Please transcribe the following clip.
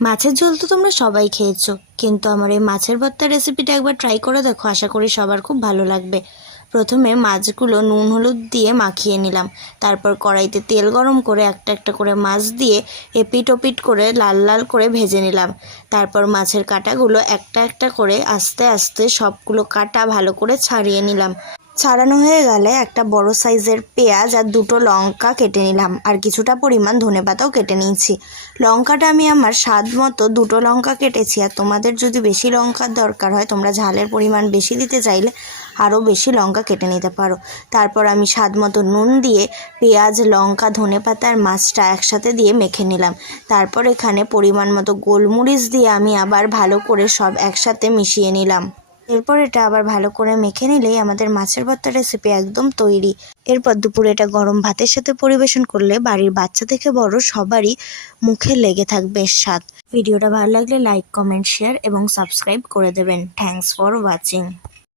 মাছের ঝোল তো তোমরা সবাই খেয়েছো, কিন্তু আমার এই মাছের ভর্তা রেসিপিটা একবার ট্রাই করে দেখো। আশা করি সবার খুব ভালো লাগবে। প্রথমে মাছগুলো নুন হলুদ দিয়ে মাখিয়ে নিলাম। তারপর কড়াইতে তেল গরম করে একটা একটা করে মাছ দিয়ে এপিট ওপিট করে লাল লাল করে ভেজে নিলাম। তারপর মাছের কাঁটাগুলো একটা একটা করে আস্তে আস্তে সবগুলো কাঁটা ভালো করে ছাড়িয়ে নিলাম। ছাড়ানো হয়ে গেলে একটা বড় সাইজের পেঁয়াজ আর দুটো লঙ্কা কেটে নিলাম, আর কিছুটা পরিমাণ ধনেপাতাও কেটে নিয়েছি। লঙ্কাটা আমি আমার স্বাদ মতো দুটো লঙ্কা কেটেছি, আর তোমাদের যদি বেশি লঙ্কার দরকার হয়, তোমরা ঝালের পরিমাণ বেশি দিতে চাইলে আরও বেশি লঙ্কা কেটে নিতে পারো। তারপর আমি স্বাদ মতো নুন দিয়ে পেঁয়াজ লঙ্কা ধনেপাতা আর মাছটা একসাথে দিয়ে মেখে নিলাম। তারপর এখানে পরিমাণ মতো গোলমরিচ দিয়ে আমি আবার ভালো করে সব একসাথে মিশিয়ে নিলাম। এরপর এটা আবার ভালো করে মেখে নিলেই আমাদের মাছের ভর্তা রেসিপি একদম তৈরি। এরপর দুপুরে এটা গরম ভাতের সাথে পরিবেশন করলে বাড়ির বাচ্চা থেকে বড় সবারই মুখে লেগে থাকবে স্বাদ। ভিডিওটা ভালো লাগলে লাইক কমেন্ট শেয়ার এবং সাবস্ক্রাইব করে দেবেন। Thanks for watching.